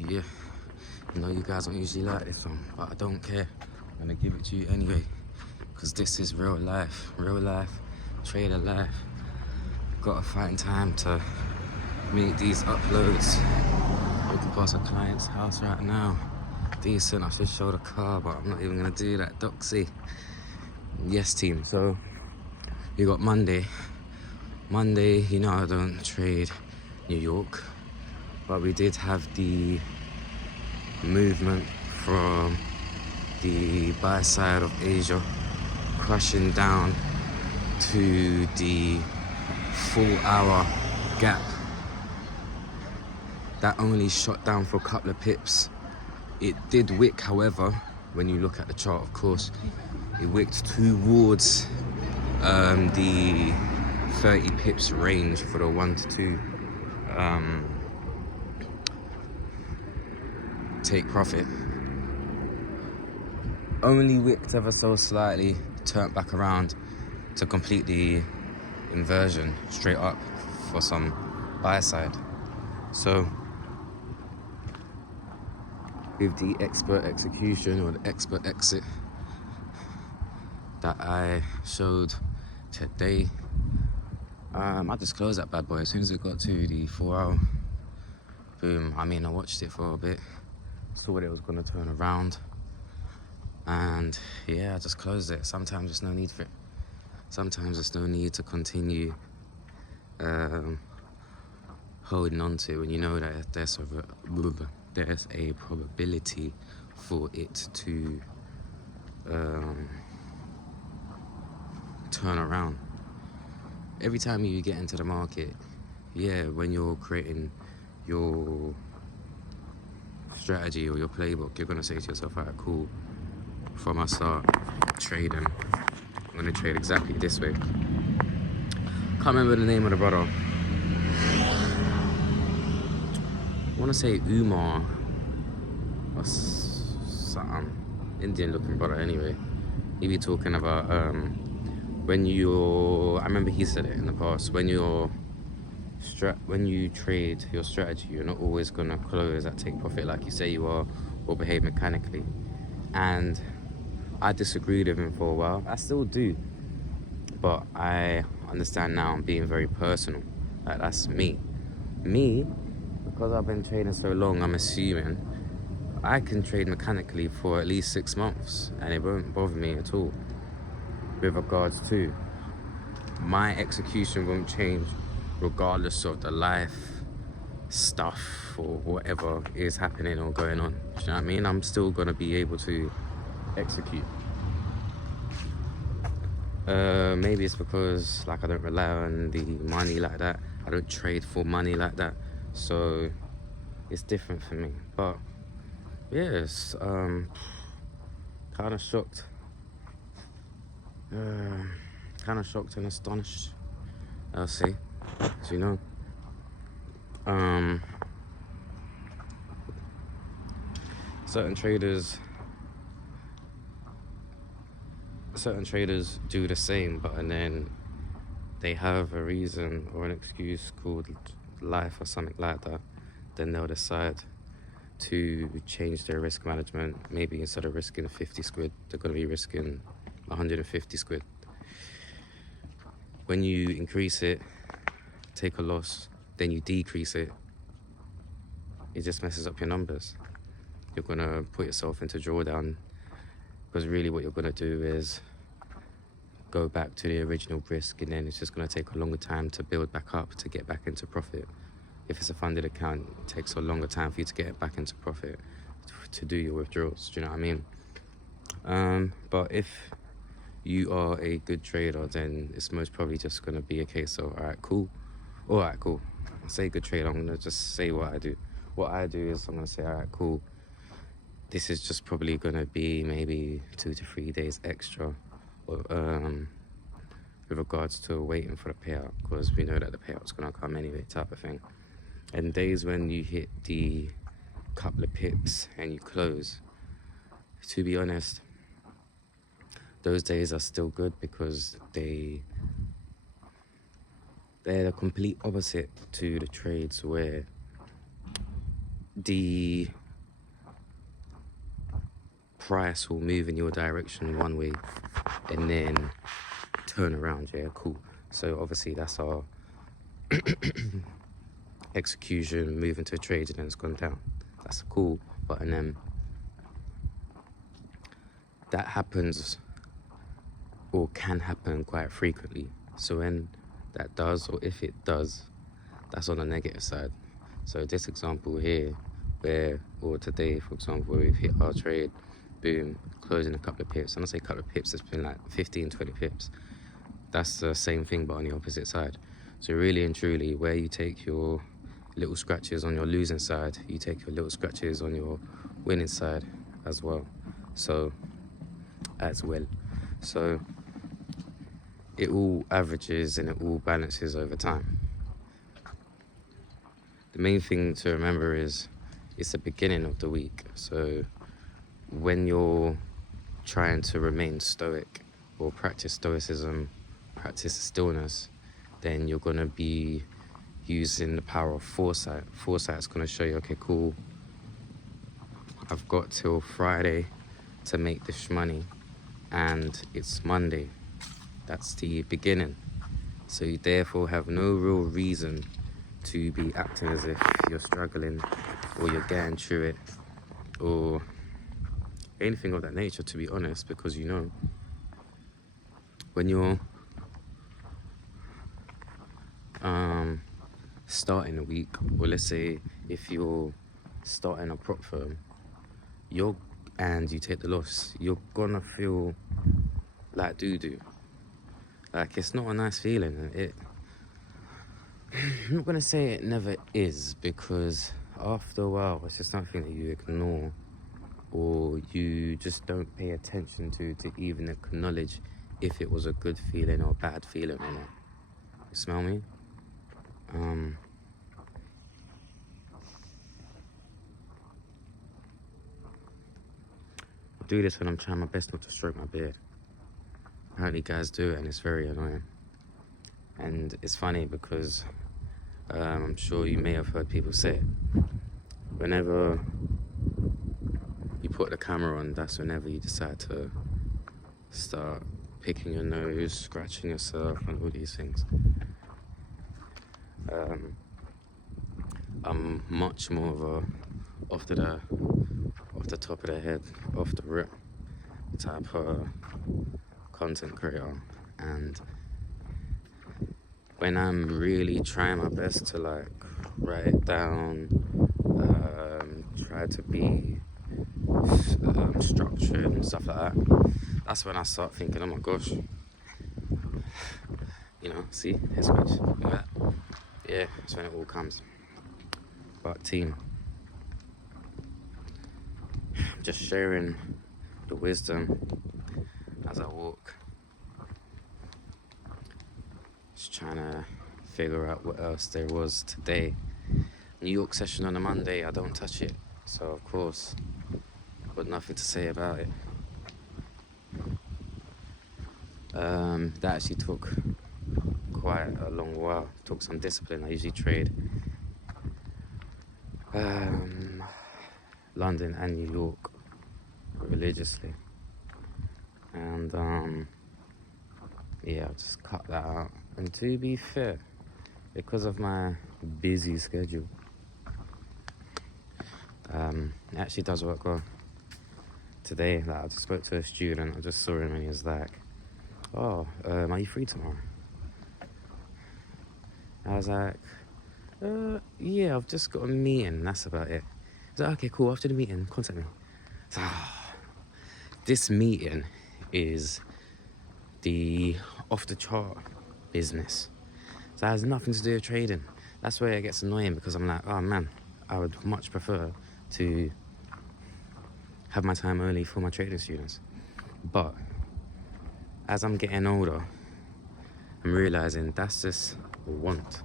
Yeah, you know you guys don't usually like this one, but I don't care. I'm gonna give it to you anyway, because this is real life, trader life. Gotta find time to make these uploads. Walking past a client's house right now. Decent, I should show the car, but I'm not even gonna do that, Doxy. Yes, team, so you got Monday. Monday, you know I don't trade New York, but we did have the movement from the buy side of Asia crashing down to the 4-hour gap. That only shot down for a couple of pips. It did wick, however, when you look at the chart, of course, it wicked towards the 30 pips range for the 1 to 2 take profit. Only wicked ever so slightly, turned back around to complete the inversion straight up for some buy side. So with the expert execution or the expert exit that I showed today, I just closed that bad boy as soon as it got to the 4-hour. Boom. I mean, I watched it for a bit, saw that it was going to turn around, and yeah, I just closed it. Sometimes there's no need for it. Sometimes there's no need to continue holding on to when you know that there's a probability for it to turn around. Every time you get into the market, yeah, when you're creating your strategy or your playbook, you're gonna say to yourself, alright, cool, from I start trading, I'm gonna trade exactly this way. Can't remember the name of the brother. I wanna say Umar or something, Indian looking brother anyway. He be talking about when you're, I remember he said it in the past, when you trade your strategy, you're not always gonna close at take profit like you say you are, or behave mechanically. And I disagreed with him for a while. I still do, but I understand now I'm being very personal. Like, that's me, because I've been trading so long. I'm assuming I can trade mechanically for at least 6 months and it won't bother me at all. With regards to my execution won't change regardless of the life stuff or whatever is happening or going on. Do you know what I mean? I'm still gonna be able to execute. Maybe it's because like I don't rely on the money like that. I don't trade for money like that, so it's different for me. But yes, kind of shocked. Kind of shocked and astonished, I'll say, as you know. Certain traders do the same, but and then they have a reason or an excuse called life or something like that. Then they'll decide to change their risk management. Maybe instead of risking 50 squid, they're going to be risking 150 squid. When you increase it, take a loss, then you decrease it, it just messes up your numbers. You're going to put yourself into drawdown, because really what you're going to do is go back to the original risk, and then it's just going to take a longer time to build back up to get back into profit. If it's a funded account, it takes a longer time for you to get back into profit to do your withdrawals. Do you know what I mean? But if you are a good trader, then it's most probably just going to be a case of, alright, cool. I say good trader, I'm going to just say what I do. What I do is I'm going to say, alright, cool. This is just probably going to be maybe 2 to 3 days extra with regards to waiting for the payout, because we know that the payout's going to come anyway, type of thing. And days when you hit the couple of pips and you close, to be honest, those days are still good, because they're the complete opposite to the trades where the price will move in your direction one way and then turn around. Yeah, cool. So obviously that's our execution, moving to a trade, and then it's gone down. That's cool. But and then that happens or can happen quite frequently. So when that does, or if it does, that's on the negative side. So this example here, or today, for example, where we've hit our trade, boom, closing a couple of pips. And I say a couple of pips, it's been like 15, 20 pips. That's the same thing, but on the opposite side. So really and truly, where you take your little scratches on your losing side, you take your little scratches on your winning side as well. So it all averages and it all balances over time. The main thing to remember is it's the beginning of the week. So when you're trying to remain stoic or practice stoicism, practice stillness, then you're going to be using the power of foresight. Foresight's going to show you, okay, cool, I've got till Friday to make this money, and it's Monday. That's the beginning. So you therefore have no real reason to be acting as if you're struggling or you're getting through it or anything of that nature, to be honest, because you know when you're starting a week, or let's say if you're starting a prop firm, and you take the loss, you're gonna feel like doo-doo. Like, it's not a nice feeling. I'm not gonna say it never is, because after a while it's just something that you ignore or you just don't pay attention to even acknowledge if it was a good feeling or a bad feeling or not. You smell me? I do this when I'm trying my best not to stroke my beard. Apparently guys do it and it's very annoying. And it's funny because I'm sure you may have heard people say it. Whenever you put the camera on, that's whenever you decide to start picking your nose, scratching yourself and all these things. I'm much more of a off the top of the head, off the rip type of content creator, and when I'm really trying my best to like write it down, try to be structured and stuff like that, that's when I start thinking, oh my gosh, you know, see, head scratch, look at that. Yeah, that's when it all comes. But team, I'm just sharing the wisdom as I walk. Just trying to figure out what else there was today. New York session on a Monday, I don't touch it. So of course, I've got nothing to say about it. That actually took quite a long while. Took some discipline. I usually trade London and New York religiously, and yeah, I'll just cut that out. And to be fair, because of my busy schedule, it actually does work well. Today, like, I just spoke to a student. I just saw him and he was like, oh, are you free tomorrow? I was like, yeah, I've just got a meeting, that's about it. He's like, okay, cool, after the meeting, contact me. So, this meeting is the off-the-chart business. So it has nothing to do with trading. That's where it gets annoying, because I'm like, oh man, I would much prefer to have my time early for my trading students. But as I'm getting older, I'm realizing that's just a want,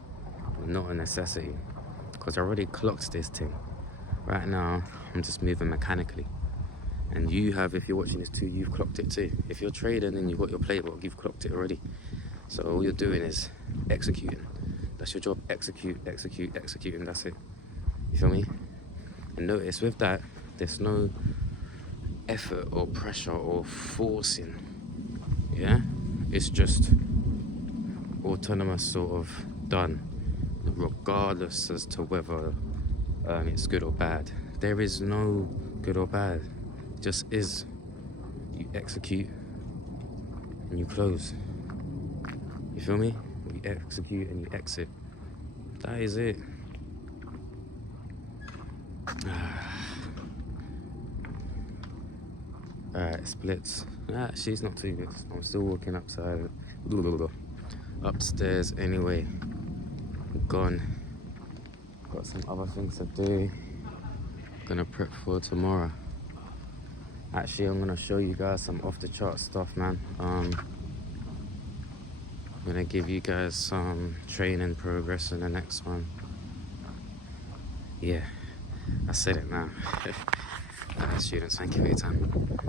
not a necessity, because I already clocked this thing. Right now, I'm just moving mechanically. And you have, if you're watching this too, you've clocked it too. If you're trading and you've got your playbook, you've clocked it already. So all you're doing is executing. That's your job, execute, and that's it. You feel me? And notice with that, there's no effort or pressure or forcing. Yeah, it's just autonomous sort of done, regardless as to whether it's good or bad. There is no good or bad, it just is. You execute and you close. You feel me? You execute and you exit. That is it. Alright, splits. She's not too good. I'm still walking upstairs anyway. I'm gone. Got some other things to do. Gonna prep for tomorrow. Actually, I'm gonna show you guys some off the chart stuff, man. I'm gonna give you guys some training progress in the next one. Yeah, I said it now. Students, thank you for your time.